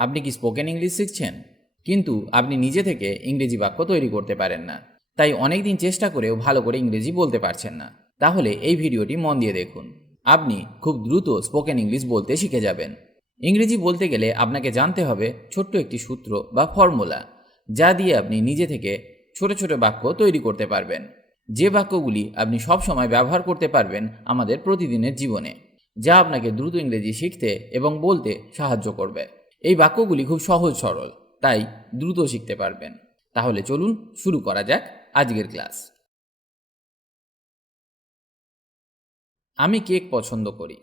আপনি কি spoken English শিখছেন, কিন্তু আপনি নিজে থেকে ইংরেজি বাক্য তৈরি করতে পারেন না, তাই অনেক দিন চেষ্টা করেও ভালো করে ইংরেজি বলতে পারছেন না? তাহলে এই ভিডিওটি মন দিয়ে দেখুন। আপনি খুব দ্রুত স্পোকেন ইংলিশ বলতে শিখে যাবেন। ইংরেজি বলতে গেলে আপনাকে জানতে হবে ছোট্ট একটি সূত্র বা ফর্মুলা, যা দিয়ে আপনি নিজে থেকে ছোট ছোট বাক্য তৈরি করতে পারবেন, যে বাক্যগুলি আপনি সব সময় ব্যবহার করতে পারবেন আমাদের প্রতিদিনের জীবনে, যা আপনাকে দ্রুত ইংরেজি শিখতে এবং বলতে সাহায্য করবে। এই বাক্যগুলি খুব সহজ সরল, তাই দ্রুত শিখতে পারবেন। তাহলে চলুন শুরু করা যাক আজকের ক্লাস। আমি কেক পছন্দ করি।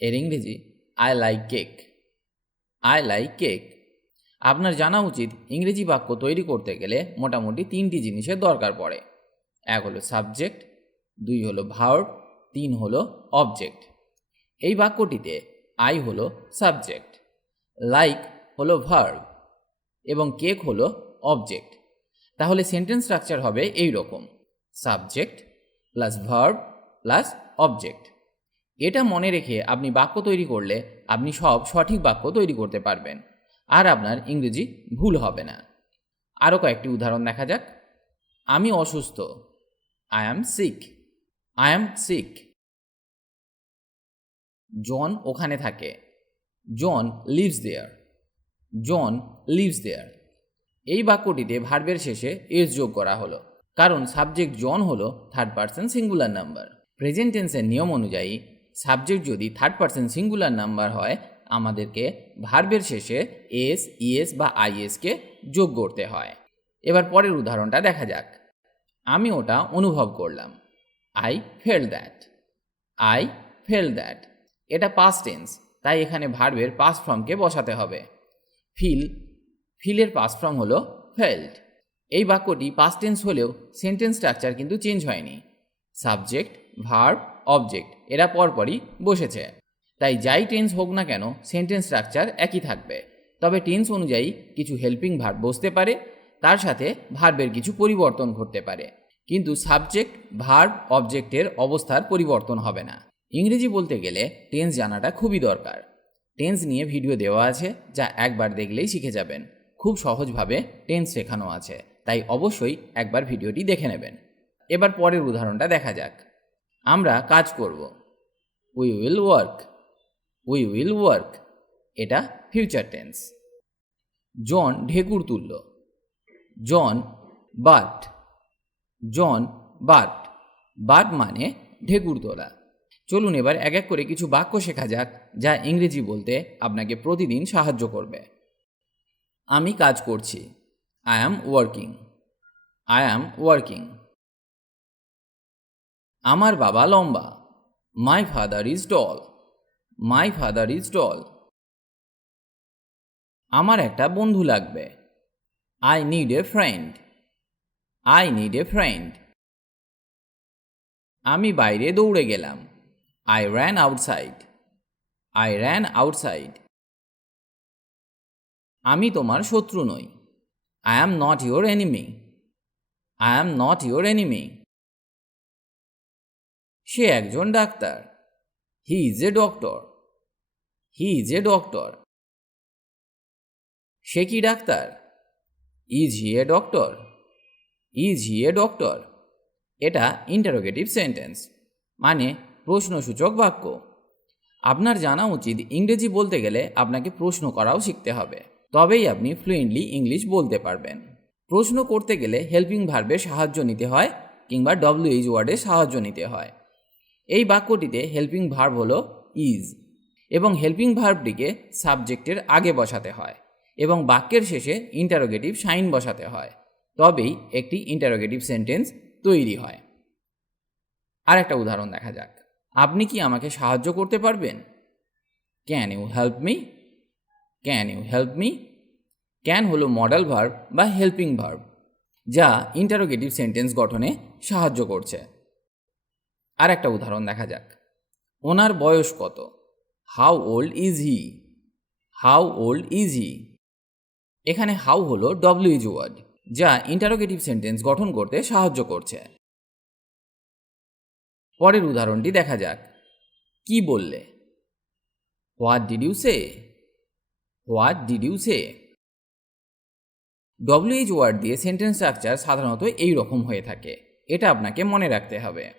এর ইংরেজি I like cake. I like cake. আপনার জানা উচিত ইংরেজি বাক্য তৈরি করতে গেলে মোটামুটি 3টি জিনিসের দরকার পড়ে। 1 হলো সাবজেক্ট, 2 হলো ভার্ব, 3 হলো অবজেক্ট। এই বাক্যটিতে আই হলো সাবজেক্ট, লাইক হলো ভার্ব এবং কেক হলো অবজেক্ট। তাহলে সেন্টেন্স স্ট্রাকচার হবে এই রকম: subject plus verb plus object. এটা মনে রেখে আপনি বাক্য তৈরি করলে আপনি সব সঠিক বাক্য তৈরি করতে পারবেন, আর আপনার ইংরেজি ভুল হবে না। আরও কয়েকটি উদাহরণ দেখা যাক। আমি অসুস্থ। I am sick. I am sick. John ওখানে থাকে। John lives there. John lives there. এই বাক্যটিতে ভার্বের শেষে এস যোগ করা হলো, কারণ সাবজেক্ট জন হলো third person singular number. Present টেন্সের নিয়ম অনুযায়ী সাবজেক্ট যদি থার্ড পারসন সিঙ্গুলার নাম্বার হয়, আমাদেরকে ভার্বের শেষে এস, ইএস বা আইএসকে যোগ করতে হয়। এবার পরের উদাহরণটা দেখা যাক। আমি ওটা অনুভব করলাম। I fail that. I fail that. এটা পাস্ট টেন্স, তাই এখানে ভার্বের পাস্ট ফর্মকে বসাতে হবে। ফিলের পাস্ট ফর্ম হলো ফেল্ট। এই বাক্যটি পাস্ট টেন্স হলেও সেন্টেন্স স্ট্রাকচার কিন্তু চেঞ্জ হয়নি। সাবজেক্ট, ভার্ব, অবজেক্ট এরা পরপরই বসেছে, তাই যাই টেন্স হোক না কেন সেন্টেন্স স্ট্রাকচার একই থাকবে। তবে টেন্স অনুযায়ী কিছু হেল্পিং ভার্ব বসতে পারে, তার সাথে ভার্বের কিছু পরিবর্তন ঘটতে পারে, কিন্তু সাবজেক্ট, ভার্ব, অবজেক্টের অবস্থার পরিবর্তন হবে না। ইংরেজি বলতে গেলে টেন্স জানাটা খুবই দরকার। টেন্স নিয়ে ভিডিও দেওয়া আছে, যা একবার দেখলেই শিখে যাবেন। খুব সহজভাবে টেন্স শেখানো আছে, তাই অবশ্যই একবার ভিডিওটি দেখে নেবেন। এবার পরের উদাহরণটা দেখা যাক। আমরা কাজ করব। We will work. We will work. এটা ফিউচার টেন্স। জন ঢেকুর তুলল। John burped. John burped. Burped মানে ঢেকুর তোলা। চলুন এবার এক এক করে কিছু বাক্য শেখা যাক, যা ইংরেজি বলতে আপনাকে প্রতিদিন সাহায্য করবে। আমি কাজ করছি। I am working. I am working. আমার বাবা লম্বা। My father is tall. My father is tall. আমার একটা বন্ধু লাগবে। I need a friend. I need a friend. আমি বাইরে দৌড়ে গেলাম। I ran outside. I ran outside. আমি তোমার শত্রু নই। I am not your enemy. I am not your enemy. সে একজন ডাক্তার। He is a doctor. He is a doctor. সে কি doctor? Is he a doctor? Is he a doctor. এটা ইন্টারোগেটিভ সেন্টেন্স, মানে প্রশ্নসূচক বাক্য। আপনার জানা উচিত ইংরেজি বলতে গেলে আপনাকে প্রশ্ন করাও শিখতে হবে, তবেই আপনি ফ্লুয়েন্টলি ইংলিশ বলতে পারবেন। প্রশ্ন করতে গেলে হেল্পিং ভার্বের সাহায্য নিতে হয়, কিংবা ডব্লিউএইচ ওয়ার্ডের সাহায্য নিতে হয়। এই বাক্যটিতে হেল্পিং ভার্ব হলো ইজ, এবং হেল্পিং ভার্বটিকে সাবজেক্টের আগে বসাতে হয় এবং বাক্যের শেষে ইন্টারোগেটিভ সাইন বসাতে হয়, তবেই একটি ইন্টারোগেটিভ সেন্টেন্স তৈরি হয়। আর একটা উদাহরণ দেখা যাক। আপনি কি আমাকে সাহায্য করতে পারবেন? Can you help me? Can you help me? Can হলো মডাল ভার্ব বা হেল্পিং ভার্ব, যা ইন্টারোগেটিভ সেন্টেন্স গঠনে সাহায্য করছে। আর একটা উদাহরণ দেখা যাক। ওনার বয়স কত? How old is he? How old is he? এখানে হাউ হলো ডব্লিউএইচ ওয়ার্ড, যা ইন্টারোগেটিভ সেন্টেন্স গঠন করতে সাহায্য করছে। পরের উদাহরণটি দেখা যাক। কি বললে? What did you say? What did you say? WH word দিয়ে সেন্টেন্স স্ট্রাকচার সাধারণত এই রকম হয়ে থাকে। এটা আপনাকে মনে রাখতে হবে।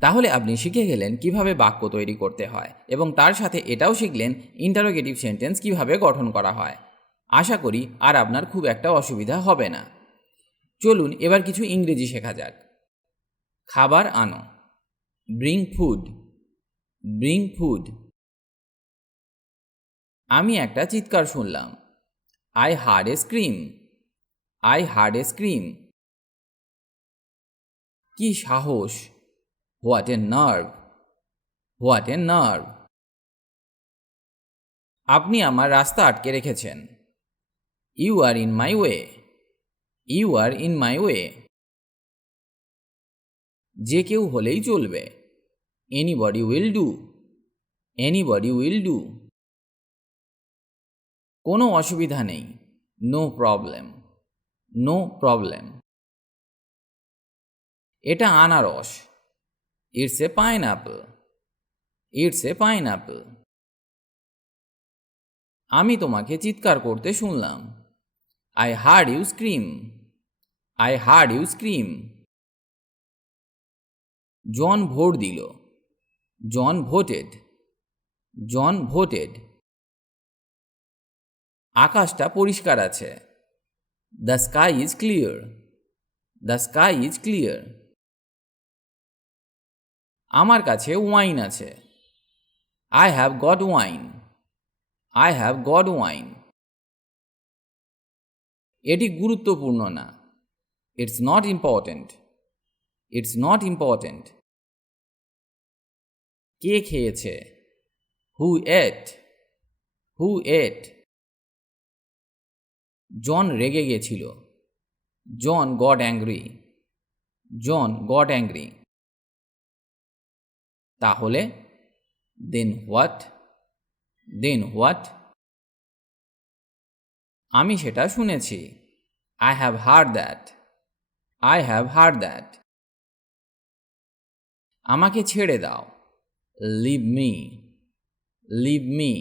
তাহলে আপনি শিখে গেলেন কিভাবে বাক্য তৈরি করতে হয় এবং তার সাথে এটাও শিখলেন ইন্টারোগেটিভ সেন্টেন্স কিভাবে গঠন করা হয়। আশা করি আর আপনার খুব একটা অসুবিধা হবে না। চলুন এবার কিছু ইংরেজি শেখা যাক। খাবার আনো, ব্রিং ফুড, ব্রিং ফুড। আমি একটা চিৎকার শুনলাম, I heard a scream, I heard a scream. কি সাহস, what a nerve, what a nerve. আপনি আমার রাস্তা আটকে রেখেছেন, you are in my way, you are in my way. যে কেউ হলেই চলবে, anybody will do, anybody will do. কোনো অসুবিধা নেই, নো প্রবলেম, নো প্রবলেম। এটা আনারস, it's a pineapple, it's a pineapple. আমি তোমাকে চিৎকার করতে শুনলাম, I heard you scream, I heard you scream. John ভোট দিল, জন ভোটেড, জন ভোটেড। আকাশটা পরিষ্কার আছে, the sky is clear, the sky is clear. আমার কাছে ওয়াইন আছে, I have got wine, I have got wine. এটি গুরুত্বপূর্ণ না, it's not important, it's not important. কে খেয়েছে, who ate, who ate. John রেগে গেছিল, John got angry, John got angry. তাহলে দেন হোয়াট, দেন হোয়াট। আমি সেটা শুনেছি, I have heard that, I have heard that. আমাকে ছেড়ে দাও, লিভ মি, লিভ মি।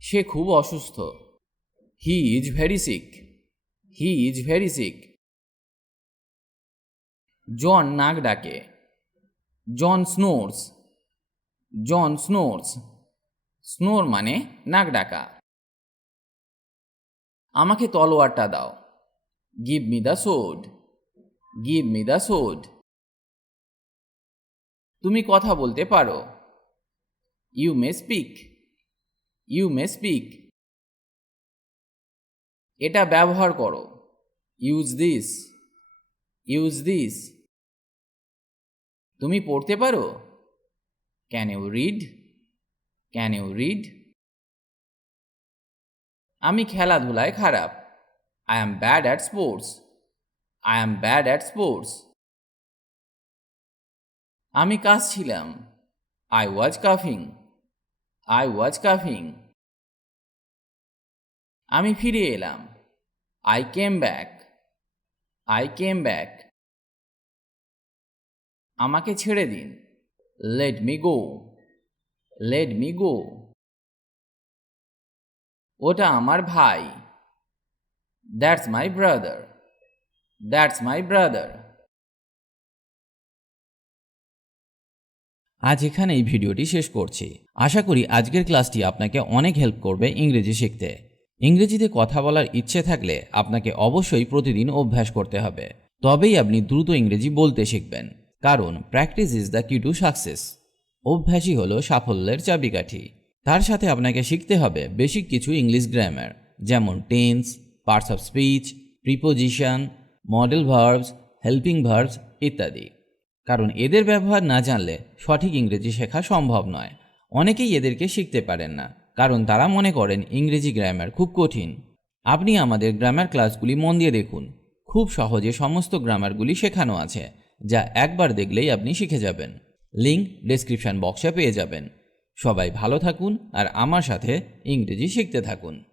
সে খুব অসুস্থ, he is very sick, he is very sick. John নাক ডাকে, জন স্নোরস, জন স্নোরস। স্নোর মানে নাক ডাকা। আমাকে তলোয়ারটা দাও, give me the sword, give me the sword. তুমি কথা বলতে পারো, you may speak, you may speak. এটা ব্যবহার করো, ইউজ দিস, ইউজ দিস। তুমি পড়তে পারো, can you read, can you read. আমি খেলাধুলায় খারাপ, I am bad at sports, I am bad at sports. আমি কাশছিলাম, আই ওয়াজ কাফিং, আই ওয়াজ কাফিং। আমি ফিরে এলাম, I came back, I came back. আমাকে ছেড়ে দিন, let me go, let me go. ওটা আমার ভাই, that's my brother, that's my brother. আজ এখানে এই ভিডিওটি শেষ করছি। আশা করি আজকের ক্লাসটি আপনাকে অনেক হেল্প করবে ইংরেজি শিখতে। ইংরেজিতে কথা বলার ইচ্ছে থাকলে আপনাকে অবশ্যই প্রতিদিন অভ্যাস করতে হবে, তবেই আপনি দ্রুত ইংরেজি বলতে শিখবেন। কারণ প্র্যাকটিস ইজ দ্য কি টু সাকসেস। অভ্যাসই হলো সাফল্যের চাবিকাঠি। তার সাথে আপনাকে শিখতে হবে বেসিক কিছু ইংলিশ গ্রামার, যেমন tense, parts of speech, preposition, model verbs, helping verbs ইত্যাদি। কারণ এদের ব্যবহার না জানলে সঠিক ইংরেজি শেখা সম্ভব নয়। অনেকেই এদেরকে শিখতে পারেন না, কারণ তারা মনে করেন ইংরেজি গ্রামার খুব কঠিন। আপনি আমাদের গ্রামার ক্লাসগুলি মন দিয়ে দেখুন, খুব সহজে সমস্ত গ্রামারগুলি শেখানো আছে, যা একবার দেখলেই আপনি শিখে যাবেন। লিঙ্ক ডেসক্রিপশন বক্সে পেয়ে যাবেন। সবাই ভালো থাকুন আর আমার সাথে ইংরেজি শিখতে থাকুন।